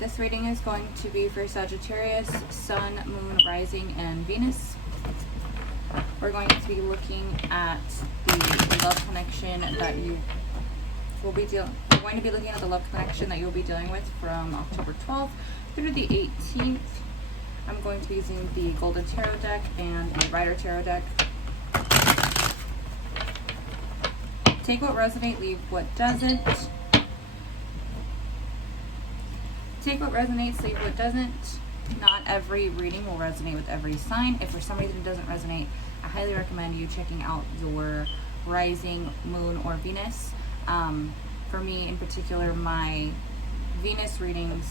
this reading is going to be for Sagittarius, Sun, Moon, Rising, and Venus. We're going to be looking at the love connection that you will be dealing. We're going to be looking at the love connection that you'll be dealing with from October 12th through the 18th. I'm going to be using the Golden Tarot deck and the Rider Tarot deck. Take what resonates, leave what doesn't. Take what resonates, leave what doesn't. Not every reading will resonate with every sign. If for some reason it doesn't resonate, I highly recommend you checking out your rising, moon, or Venus. For me in particular, my Venus readings,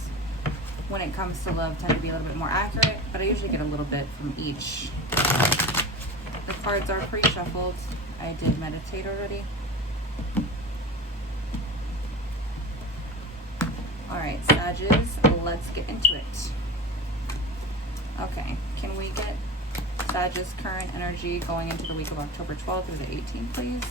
when it comes to love, tend to be a little bit more accurate, but I usually get a little bit from each. The cards are pre-shuffled. I did meditate already. Alright, Sages, let's get into it. Okay, can we get Sages' current energy going into the week of October 12th through the 18th, please?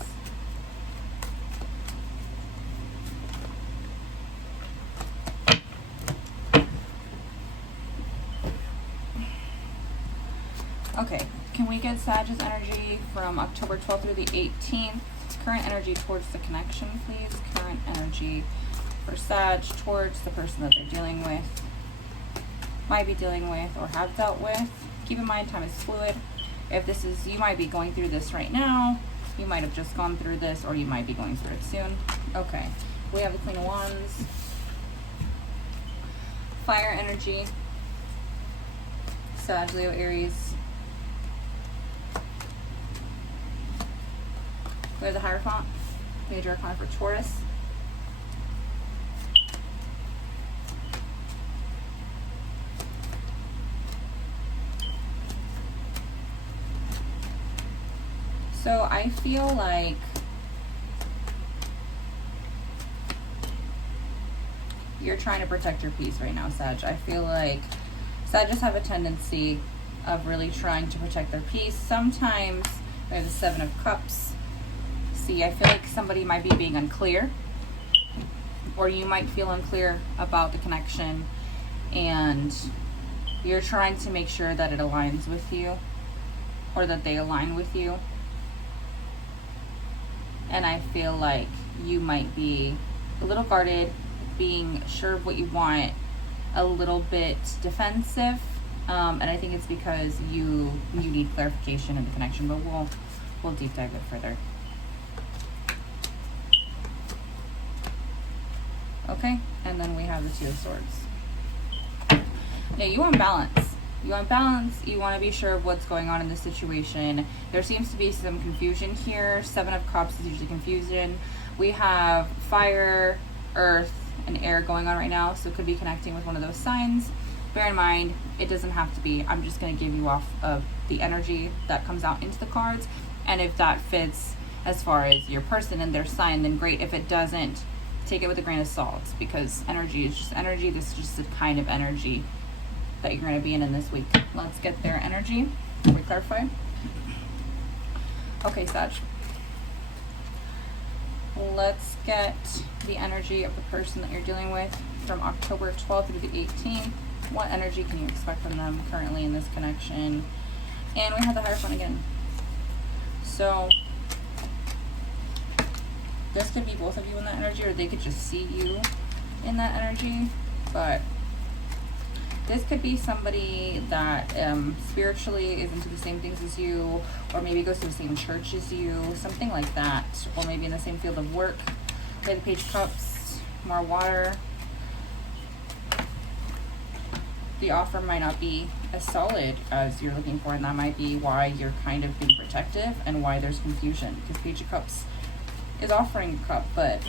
Okay, can we get Sages' energy from October 12th through the 18th? Current energy towards the connection, please. Current energy for Sag towards the person that they're dealing with, might be dealing with, or have dealt with. Keep in mind, time is fluid. If this is, you might be going through this right now, you might have just gone through this, or you might be going through it soon. Okay, we have the Queen of Wands, fire energy, Sag, Leo, Aries. We have the Hierophant, major arcana for Taurus. So I feel like you're trying to protect your peace right now, Sag. I feel like Sages have a tendency of really trying to protect their peace. Sometimes there's the Seven of Cups. See, I feel like somebody might be being unclear, or you might feel unclear about the connection, and you're trying to make sure that it aligns with you, or that they align with you. And I feel like you might be a little guarded, being sure of what you want, a little bit defensive, and I think it's because you need clarification in the connection, but we'll deep dive it further. Okay, and then we have the Two of Swords. Yeah, you want balance. You want balance. You want to be sure of what's going on in this situation. There seems to be some confusion here. Seven of Cups is usually confusion. We have fire, earth, and air going on right now, so it could be connecting with one of those signs. Bear in mind, it doesn't have to be. I'm just going to give you off of the energy that comes out into the cards, and if that fits as far as your person and their sign, then great. If it doesn't, take it with a grain of salt, because energy is just energy. This is just the kind of energy that you're going to be in this week. Let's get their energy. Can we clarify? Okay, Sag. Let's get the energy of the person that you're dealing with from October 12th through the 18th. What energy can you expect from them currently in this connection? And we have the Hierophant again. So this could be both of you in that energy, or they could just see you in that energy. But this could be somebody that spiritually is into the same things as you, or maybe goes to the same church as you, something like that, or maybe in the same field of work. Okay, the Page of Cups, more water. The offer might not be as solid as you're looking for, and that might be why you're kind of being protective and why there's confusion, because Page of Cups is offering a cup, but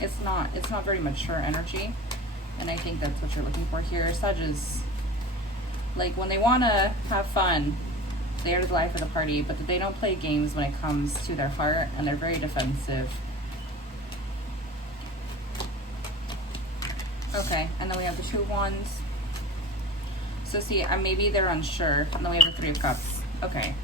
it's not very mature energy. And I think that's what you're looking for here. Sages, like, when they want to have fun, they're the life of the party, but they don't play games when it comes to their heart, and they're very defensive. Okay, and then we have the Two of Wands. So see, maybe they're unsure. And then we have the Three of Cups. Okay.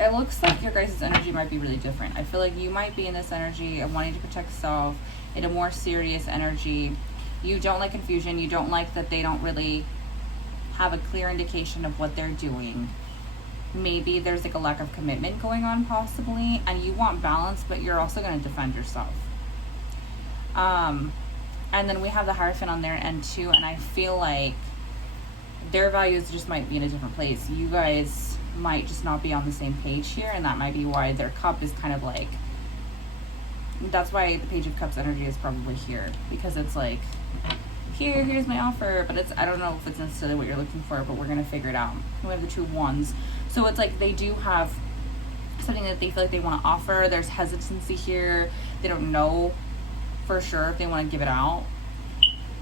It looks like your guys' energy might be really different. I feel like you might be in this energy of wanting to protect self in a more serious energy. You don't like confusion. You don't like that they don't really have a clear indication of what they're doing. Maybe there's like a lack of commitment going on possibly, and you want balance, but you're also going to defend yourself. And then we have the Hierophant on their end too, and I feel like their values just might be in a different place. You guys might just not be on the same page here, and that might be why their cup is kind of like, that's why the Page of Cups energy is probably here, because it's like, here's my offer, but it's, I don't know if it's necessarily what you're looking for, but we're gonna figure it out. We have the Two of Wands, so it's like they do have something that they feel like they want to offer. There's hesitancy here. They don't know for sure if they want to give it out,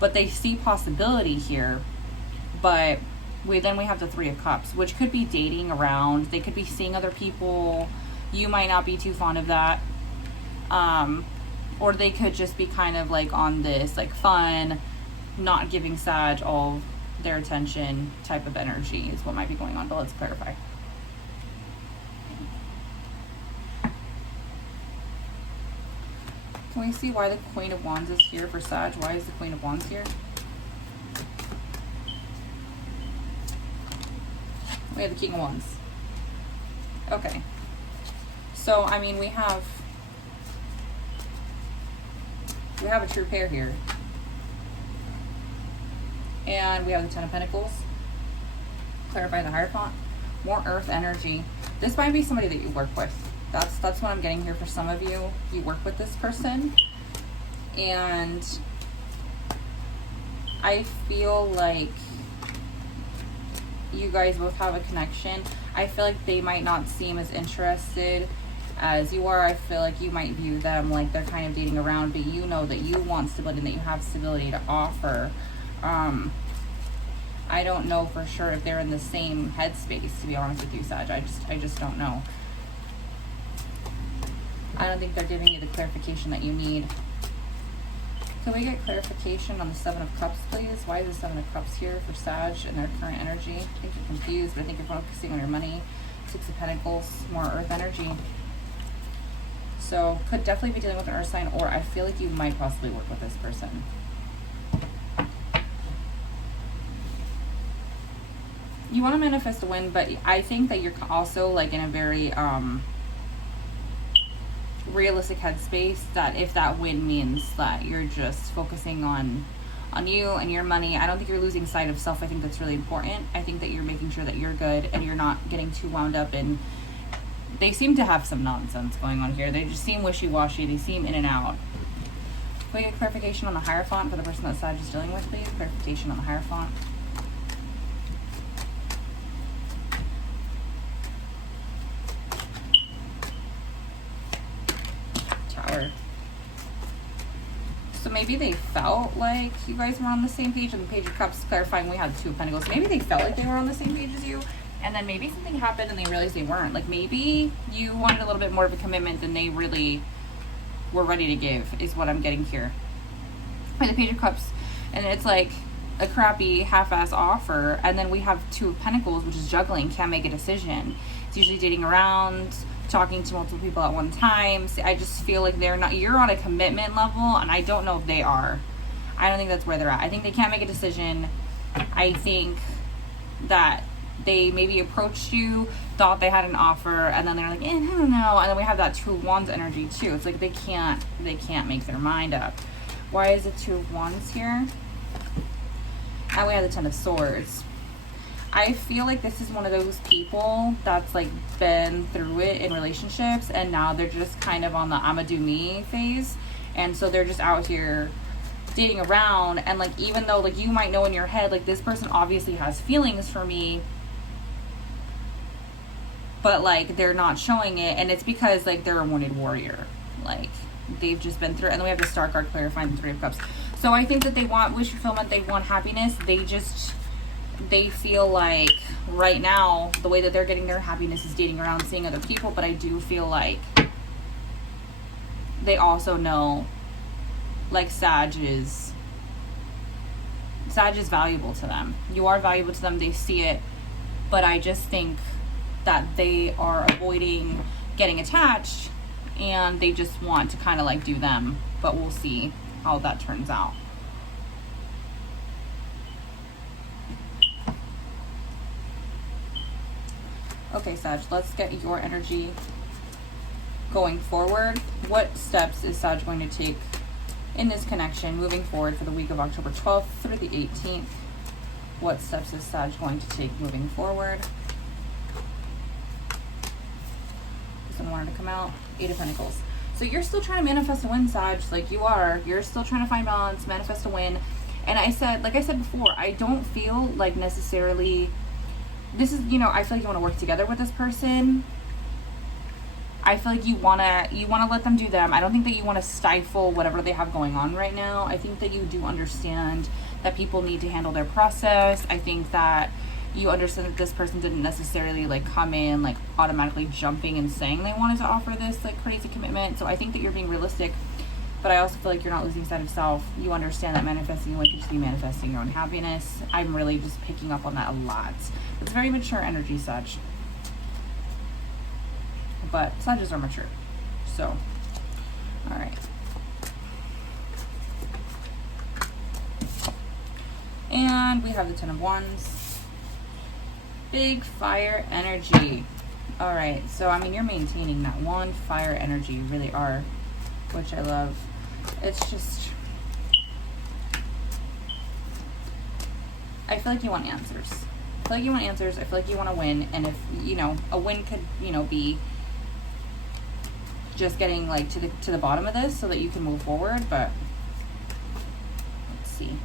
but they see possibility here. But then we have the Three of Cups, which could be dating around. They could be seeing other people. You might not be too fond of that. Or they could just be kind of like on this like fun, not giving Sag all their attention type of energy is what might be going on. But let's clarify. Can we see why the Queen of Wands is here for Sag? Why is the Queen of Wands here? We have the King of Wands. Okay. So, I mean, we have a true pair here. And we have the Ten of Pentacles. Clarify the Hierophant. More earth energy. This might be somebody that you work with. That's what I'm getting here for some of you. You work with this person. And I feel like you guys both have a connection. I feel like they might not seem as interested as you are. I feel like you might view them like they're kind of dating around, but you know that you want stability and that you have stability to offer. I don't know for sure if they're in the same headspace, to be honest with you, Sag. I just don't know. I don't think they're giving you the clarification that you need. Can we get clarification on the Seven of Cups, please? Why is the Seven of Cups here for Sag and their current energy? I think you're confused, but I think you're focusing on your money. Six of Pentacles, more earth energy. So, could definitely be dealing with an earth sign, or I feel like you might possibly work with this person. You want to manifest a win, but I think that you're also like in a very realistic headspace, that if that win means that you're just focusing on you and your money, I don't think you're losing sight of self. I think that's really important. I think that you're making sure that you're good and you're not getting too wound up in, they seem to have some nonsense going on here. They just seem wishy-washy. They seem in and out. Can we get clarification on the Hierophant for the person that Sag is dealing with, please? Clarification on the Hierophant. So maybe they felt like you guys were on the same page, and the Page of Cups clarifying we had the Two of Pentacles. Maybe they felt like they were on the same page as you, and then maybe something happened and they realized they weren't. Like maybe you wanted a little bit more of a commitment than they really were ready to give, is what I'm getting here. By the Page of Cups, and it's like a crappy half-ass offer, and then we have Two of Pentacles, which is juggling, can't make a decision. It's usually dating around, talking to multiple people at one time. So I just feel like they're not, you're on a commitment level, and I don't know if they are. I don't think that's where they're at. I think they can't make a decision. I think that they maybe approached you, thought they had an offer, and then they're like, I don't know. And then we have that Two of Wands energy too. It's like they can't make their mind up. Why is it Two of Wands here? And we have the Ten of Swords. I feel like this is one of those people that's like been through it in relationships, and now they're just kind of on the I'ma do me phase, and so they're just out here dating around. And like, even though like you might know in your head like this person obviously has feelings for me, but like they're not showing it, and it's because like they're a wounded warrior. Like they've just been through it. And then we have the Star card clarifying the Three of Cups. So I think that they want wish fulfillment, they want happiness. They feel like right now the way that they're getting their happiness is dating around, seeing other people. But I do feel like they also know like Sag is valuable to them. You are valuable to them. They see it. But I just think that they are avoiding getting attached and they just want to kind of like do them, but we'll see how that turns out. Okay, Sag, let's get your energy going forward. What steps is Sag going to take in this connection moving forward for the week of October 12th through the 18th? What steps is Sag going to take moving forward? This one wanted to come out. 8 of Pentacles. So you're still trying to manifest a win, Sag. Like you are. You're still trying to find balance, manifest a win. And I said, like I said before, I don't feel like necessarily this is, you know, I feel like you want to work together with this person. I feel like you want to let them do them. I don't think that you want to stifle whatever they have going on right now. I think that you do understand that people need to handle their process. I think that you understand that this person didn't necessarily like come in like automatically jumping and saying they wanted to offer this like crazy commitment. So I think that you're being realistic, but I also feel like you're not losing sight of self. You understand that manifesting like you should be manifesting your own happiness. I'm really just picking up on that a lot. It's very mature energy, Sag. But Sages are mature. So, all right. And we have the 10 of Wands. Big fire energy. All right. So, I mean, you're maintaining that one fire energy. You really are, which I love. It's just, I feel like you want answers. I feel like you want answers. I feel like you want to win. And if, you know, a win could, you know, be just getting like to the bottom of this so that you can move forward. But let's see.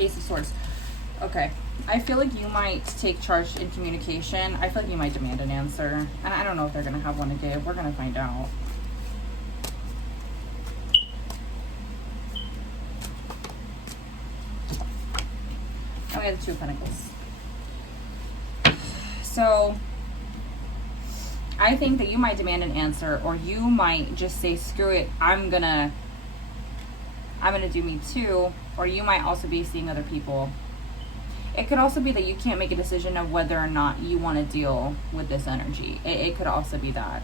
Ace of Swords. Okay. I feel like you might take charge in communication. I feel like you might demand an answer. And I don't know if they're going to have one to give. We're going to find out. And we have the 2 of Pentacles. So I think that you might demand an answer, or you might just say, screw it, I'm gonna do me too. Or you might also be seeing other people. It could also be that you can't make a decision of whether or not you want to deal with this energy. It could also be that.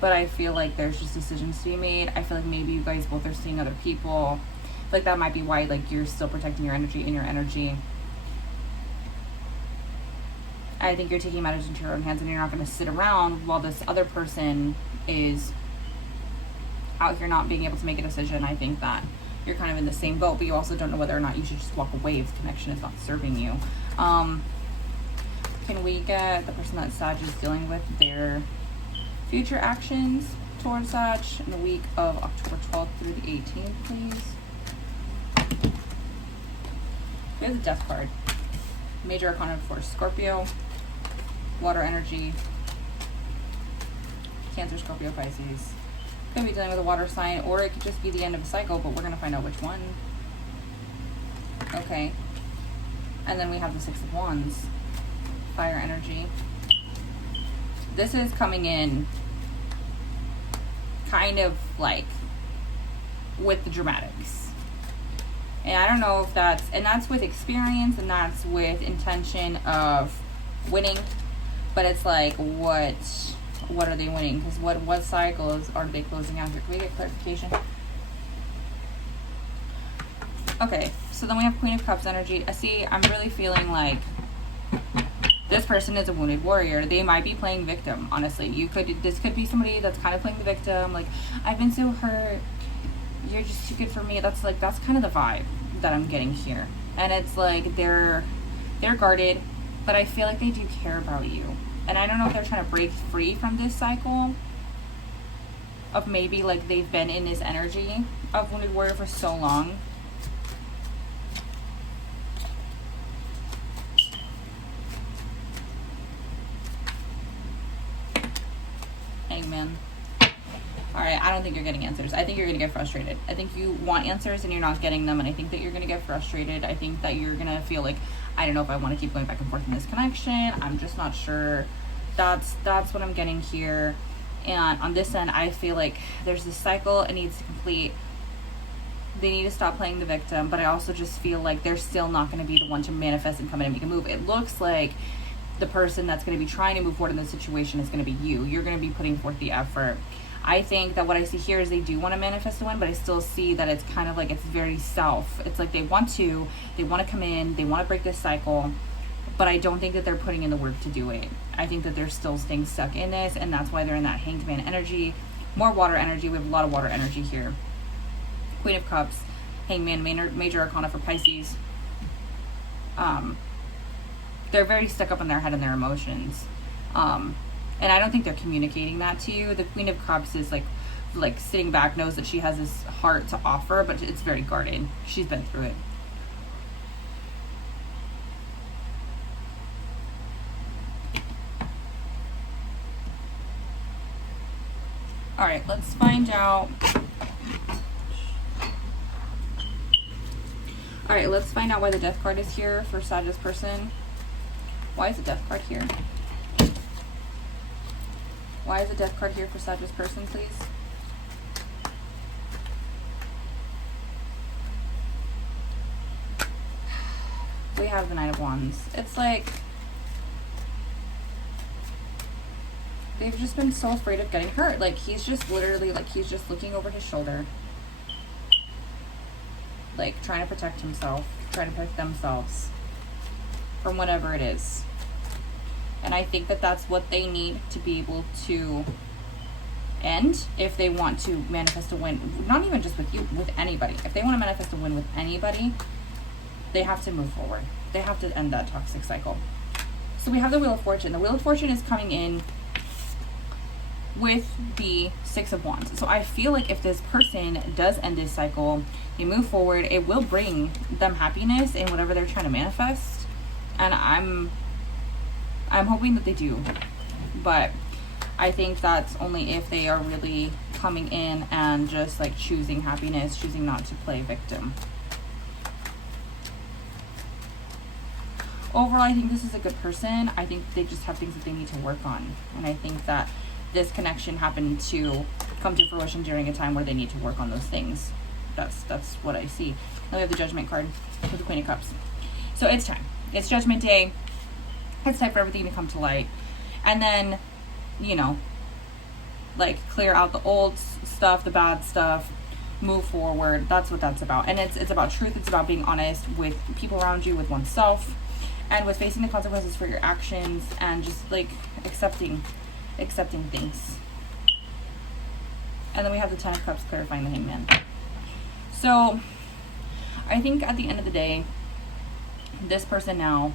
But I feel like there's just decisions to be made. I feel like maybe you guys both are seeing other people. Like that might be why like you're still protecting your energy in your energy. I think you're taking matters into your own hands, and you're not going to sit around while this other person is out here not being able to make a decision. I think that you're kind of in the same boat, but you also don't know whether or not you should just walk away if the connection is not serving you. Can we get the person that Sag is dealing with their future actions towards Sag in the week of October 12th through the 18th, please? We have the Death card. Major Arcana for Scorpio, water energy, Cancer, Scorpio, Pisces. Could be dealing with a water sign, or it could just be the end of a cycle, but we're going to find out which one. Okay. And then we have the 6 of Wands, fire energy. This is coming in kind of like with the dramatics. And I don't know if that's with experience, and that's with intention of winning. But it's like, what are they winning? Because what cycles are they closing out here? Can we get clarification? Okay, so then we have Queen of Cups energy. I'm really feeling like this person is a wounded warrior. They might be playing victim, honestly. This could be somebody that's kind of playing the victim. Like, I've been so hurt. You're just too good for me. That's kind of the vibe that I'm getting here. And it's like they're guarded, but I feel like they do care about you. And I don't know if they're trying to break free from this cycle of maybe like they've been in this energy of wounded warrior for so long. Amen. Alright, I don't think you're getting answers. I think you're going to get frustrated. I think you want answers and you're not getting them, and I think that you're going to get frustrated. I think that you're going to feel like, I don't know if I want to keep going back and forth in this connection. I'm just not sure. That's what I'm getting here. And on this end, I feel like there's this cycle it needs to complete. they need to stop playing the victim, but I also just feel like they're still not going to be the one to manifest and come in and make a move. It looks like the person that's going to be trying to move forward in this situation is going to be you. You're going to be putting forth the effort. I think that what I see here is they do want to manifest a win, but I still see that it's kind of like it's very self. It's like they want to come in, they want to break this cycle, but I don't think that they're putting in the work to do it. I think that they're still staying stuck in this, and that's why they're in that Hanged Man energy. More water energy. We have a lot of water energy here. Queen of Cups, Hanged Man, major arcana for Pisces. They're very stuck up in their head and their emotions. And I don't think they're communicating that to you. The Queen of Cups is like sitting back, knows that she has this heart to offer, but it's very guarded. She's been through it. All right, let's find out. All right, let's find out why the Death card is here for Sagittarius person. Why is the Death card here? Why is the Death card here for Sagittarius person, please? We have the Knight of Wands. It's like they've just been so afraid of getting hurt. Like, he's just literally, like, he's just looking over his shoulder. Like, trying to protect himself, trying to protect themselves from whatever it is. And I think that that's what they need to be able to end if they want to manifest a win. Not even just with you, with anybody. If they want to manifest a win with anybody, they have to move forward. They have to end that toxic cycle. So we have the Wheel of Fortune. The Wheel of Fortune is coming in with the Six of Wands. So I feel like if this person does end this cycle, they move forward, it will bring them happiness in whatever they're trying to manifest. And I'm hoping that they do. But I think that's only if they are really coming in and just like choosing happiness, choosing not to play victim. Overall, I think this is a good person. I think they just have things that they need to work on. And I think that this connection happened to come to fruition during a time where they need to work on those things. That's what I see. Then we have the Judgment card with the Queen of Cups. So it's time. It's Judgment Day. It's time for everything to come to light. And then, you know, like clear out the old stuff, the bad stuff, move forward. That's what that's about. And it's about truth. It's about being honest with people around you, with oneself, and with facing the consequences for your actions, and just like accepting things. And then we have the Ten of Cups clarifying the Hangman. So I think at the end of the day, this person now,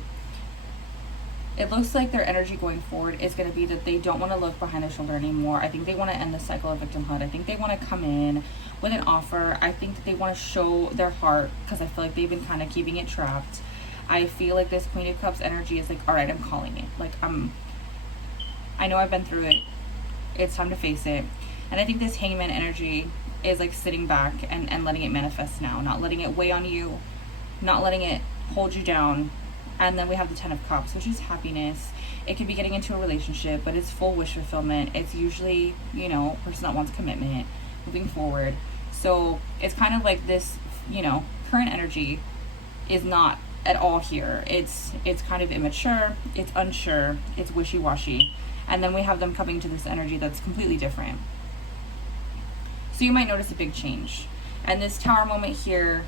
it looks like their energy going forward is going to be that they don't want to look behind their shoulder anymore. I think they want to end the cycle of victimhood. I think they want to come in with an offer. I think that they want to show their heart, because I feel like they've been kind of keeping it trapped. I feel like this Queen of Cups energy is like, all right, I'm calling it. Like, I know I've been through it. It's time to face it. And I think this Hangman energy is like sitting back and letting it manifest now, not letting it weigh on you, not letting it hold you down. And then we have the Ten of Cups, which is happiness. It could be getting into a relationship, but it's full wish fulfillment. It's usually, you know, a person that wants commitment, moving forward. So it's kind of like this, you know, current energy is not at all here. It's kind of immature, it's unsure, it's wishy-washy. And then we have them coming to this energy that's completely different. So you might notice a big change. And this Tower moment here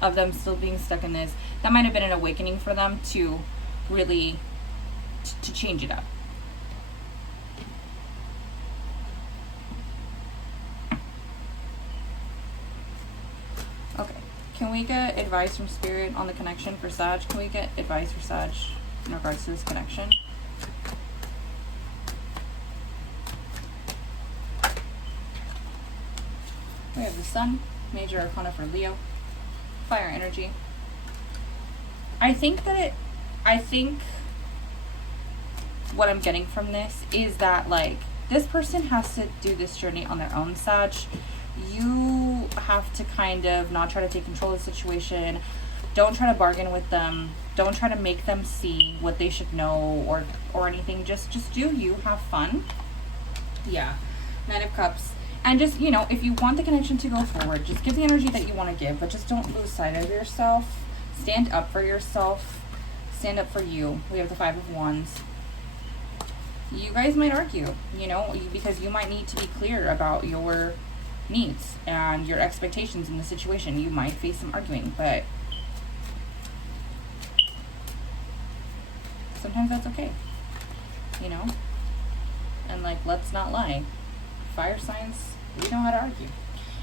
of them still being stuck in this, that might have been an awakening for them to really to change it up. Okay, can we get advice from Spirit on the connection for Sag? Can we get advice for Sag in regards to this connection? We have the Sun, major arcana for Leo, fire energy. I think what I'm getting from this is that, like, this person has to do this journey on their own, Sag. You have to kind of not try to take control of the situation. Don't try to bargain with them. Don't try to make them see what they should know or anything. Just do you. Have fun. Yeah. Knight of Cups. And just, you know, if you want the connection to go forward, just give the energy that you want to give, but just don't lose sight of yourself. Stand up for yourself. Stand up for you. We have the 5 of Wands. You guys might argue, you know, because you might need to be clear about your needs and your expectations in the situation. You might face some arguing, but sometimes that's okay, you know? And like, let's not lie. Fire signs, we know how to argue.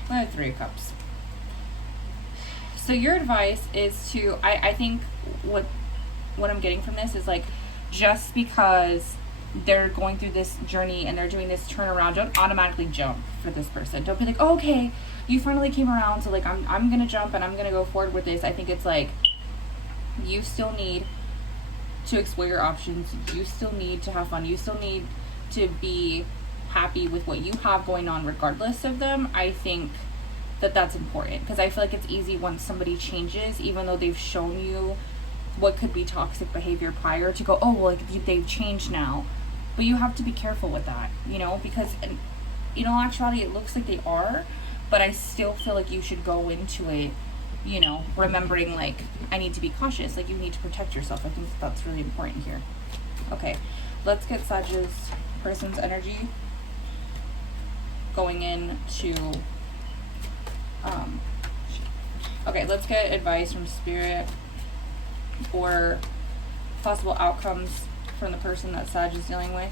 We have 3 of Cups. So your advice is to, I think what I'm getting from this is like, just because they're going through this journey and they're doing this turnaround, don't automatically jump for this person. Don't be like, oh, okay, you finally came around, so like I'm gonna jump and I'm gonna go forward with this. I think it's like, you still need to explore your options. You still need to have fun. You still need to be happy with what you have going on regardless of them. I think that that's important, because I feel like it's easy once somebody changes, even though they've shown you what could be toxic behavior prior, to go, oh, well, like, they've changed now. But you have to be careful with that, you know, because in all actuality it looks like they are, but I still feel like you should go into it, you know, remembering like, I need to be cautious, like you need to protect yourself. I think that's really important here. Okay, let's get Sag's person's energy going into okay, let's get advice from Spirit or possible outcomes from the person that Sag is dealing with.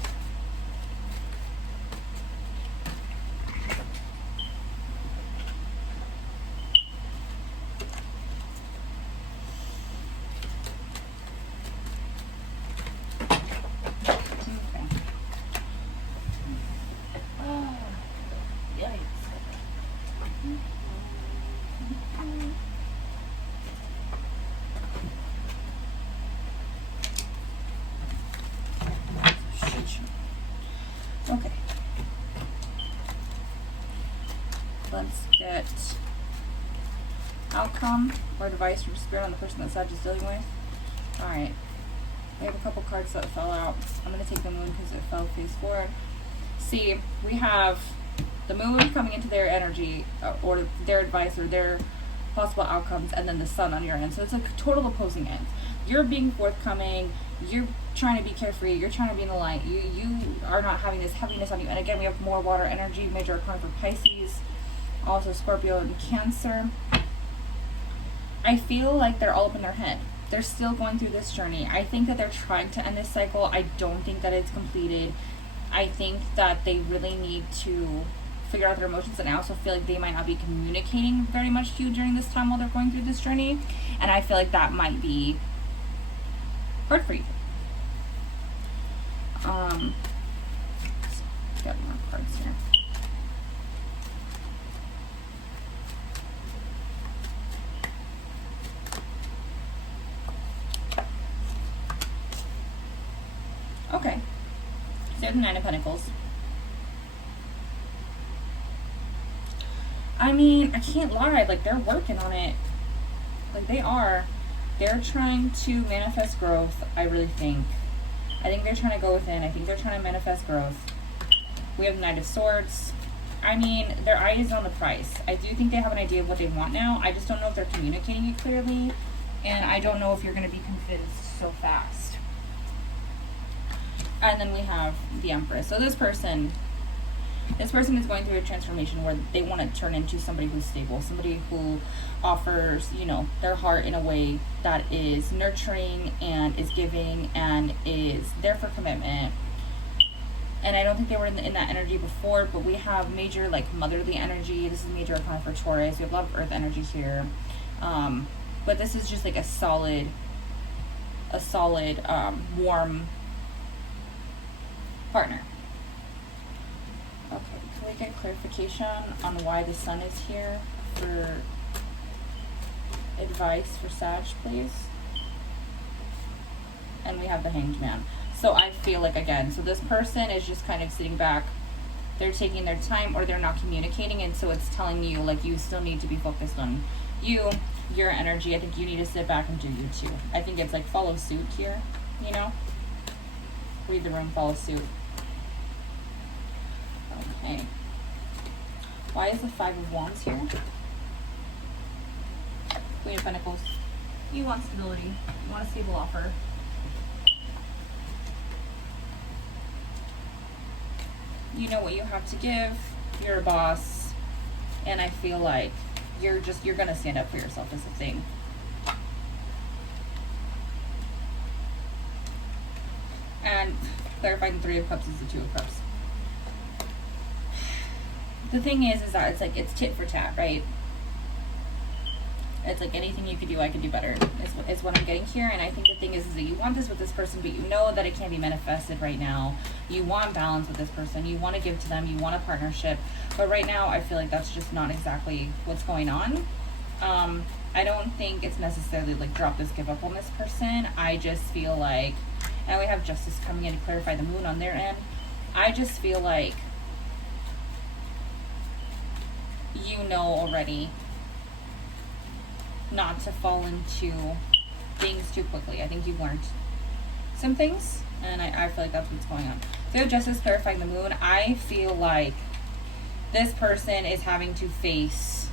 Okay. Let's get outcome or advice from Spirit on the person that Sag is dealing with. Alright. We have a couple cards that fell out. I'm going to take the Moon because it fell face forward. See, we have the Moon coming into their energy or their advice or their possible outcomes, and then the Sun on your end. So it's like total opposing ends. You're being forthcoming. You're trying to be carefree. You're trying to be in the light. You are not having this heaviness on you. And again, we have more water energy, major arcana for Pisces, also Scorpio and Cancer. I feel like they're all up in their head. They're still going through this journey. I think that they're trying to end this cycle. I don't think that it's completed. I think that they really need to figure out their emotions, and I also feel like they might not be communicating very much to you during this time while they're going through this journey, and I feel like that might be hard for you. Let's get more cards here. Okay, so there's the 9 of Pentacles. I mean, I can't lie, like, they're working on it. Like, they are. They're trying to manifest growth, I really think. I think they're trying to go within. I think they're trying to manifest growth. We have the Knight of Swords. I mean, their eye is on the prize. I do think they have an idea of what they want now. I just don't know if they're communicating it clearly. And I don't know if you're going to be convinced so fast. And then we have the Empress. So this person is going through a transformation where they want to turn into somebody who's stable, somebody who offers, you know, their heart in a way that is nurturing and is giving and is there for commitment. And I don't think they were in that energy before, but we have major, like, motherly energy. This is major arcana for Taurus. We have a lot of earth energy here. But this is just like a solid, warm partner. Okay, can we get clarification on why the Sun is here for advice for Sag, please? And we have the Hanged Man. So I feel like, again, so this person is just kind of sitting back. They're taking their time, or they're not communicating, and so it's telling you, like, you still need to be focused on you, your energy. I think you need to sit back and do you too. I think it's like follow suit here, you know? Read the room, follow suit. Okay. Why is the Five of Wands here? Queen of Pentacles. You want stability. You want a stable offer. You know what you have to give. You're a boss. And I feel like you're gonna stand up for yourself is the thing. And clarifying the Three of Cups is the Two of Cups. The thing is that it's like, it's tit for tat, right? It's like anything you could do, I could do better, is what I'm getting here. And I think the thing is that you want this with this person, but you know that it can't be manifested right now. You want balance with this person. You want to give to them. You want a partnership. But right now, I feel like that's just not exactly what's going on. I don't think it's necessarily like drop this, give up on this person. I just feel like, and we have Justice coming in to clarify the Moon on their end. I just feel like you know already not to fall into things too quickly. I think you've learned some things, and I feel like that's what's going on. So Justice clarifying the Moon. I feel like this person is having to face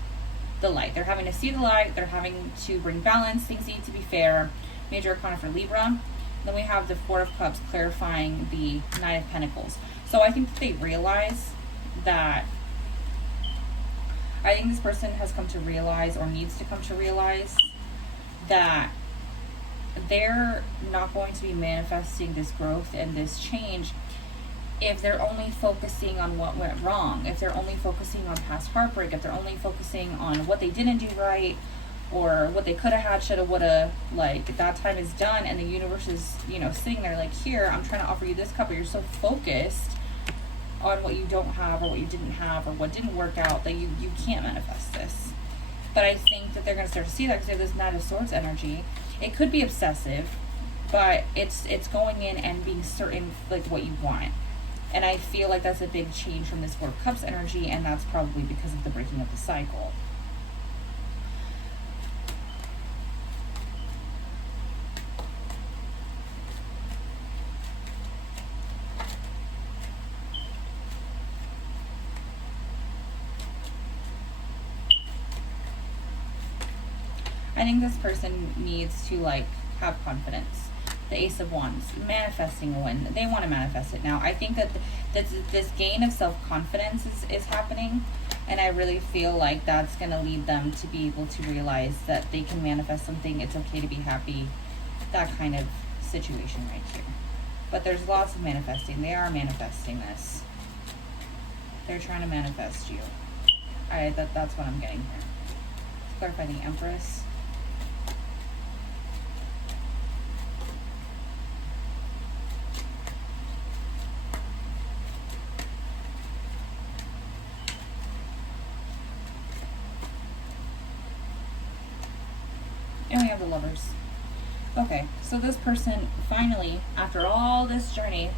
the light. They're having to see the light. They're having to bring balance. Things need to be fair. Major Arcana for Libra. Then we have the Four of Cups clarifying the Nine of Pentacles. So I think that they realize that, I think this person has come to realize, or needs to come to realize, that they're not going to be manifesting this growth and this change if they're only focusing on what went wrong, if they're only focusing on past heartbreak, if they're only focusing on what they didn't do right, or what they could have had, should have, would have. Like, that time is done, and the universe is, you know, sitting there like, here, I'm trying to offer you this cup, but you're so focused on what you don't have, or what you didn't have, or what didn't work out, that you can't manifest this. But I think that they're going to start to see that, because they have this Knight of Swords energy. It could be obsessive, but it's going in and being certain, like, what you want. And I feel like that's a big change from this Four of Cups energy, and that's probably because of the breaking of the cycle. I think this person needs to, like, have confidence. The Ace of Wands, manifesting a win. They want to manifest it now. I think that this gain of self-confidence is happening, and I really feel like that's going to lead them to be able to realize that they can manifest something. It's okay to be happy. That kind of situation right here. But there's lots of manifesting. They are manifesting this. They're trying to manifest you. Alright, that's what I'm getting here. Let's clarify the Empress. And we have the Lovers. Okay, so this person finally, after all this journey,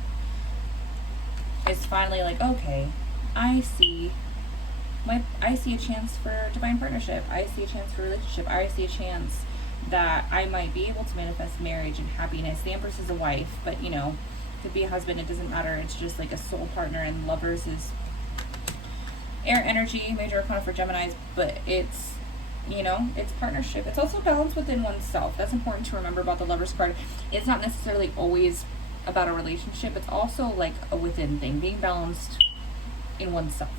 is finally like, okay, I see a chance for divine partnership. I see a chance for relationship. I see a chance that I might be able to manifest marriage and happiness. The Empress is a wife, but, you know, could be a husband. It doesn't matter. It's just like a soul partner, and Lovers is air energy, major arcana for Geminis, but it's, you know, it's partnership. It's also balance within oneself. That's important to remember about the Lovers card. It's not necessarily always about a relationship. It's also like a within thing, being balanced in oneself.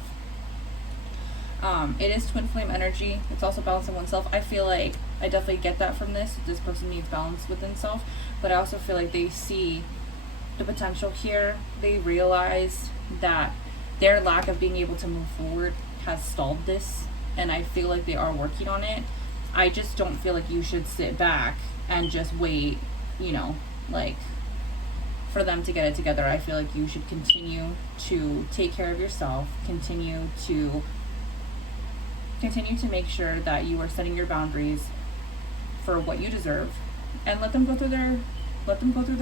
It is twin flame energy. It's also balancing oneself. I feel like I definitely get that from this. This person needs balance within self, but I also feel like they see the potential here. They realize that their lack of being able to move forward has stalled this, and I feel like they are working on it. I just don't feel like you should sit back and just wait, you know, like, for them to get it together. I feel like you should continue to take care of yourself, continue to make sure that you are setting your boundaries for what you deserve, and let them go through their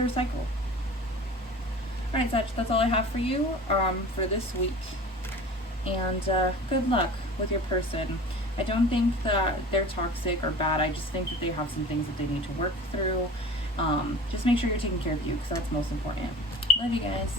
cycle. All right, Sag, that's all I have for you for this week. And good luck with your person. I don't think that they're toxic or bad. I just think that they have some things that they need to work through. Just make sure you're taking care of you, because that's most important. Love you guys.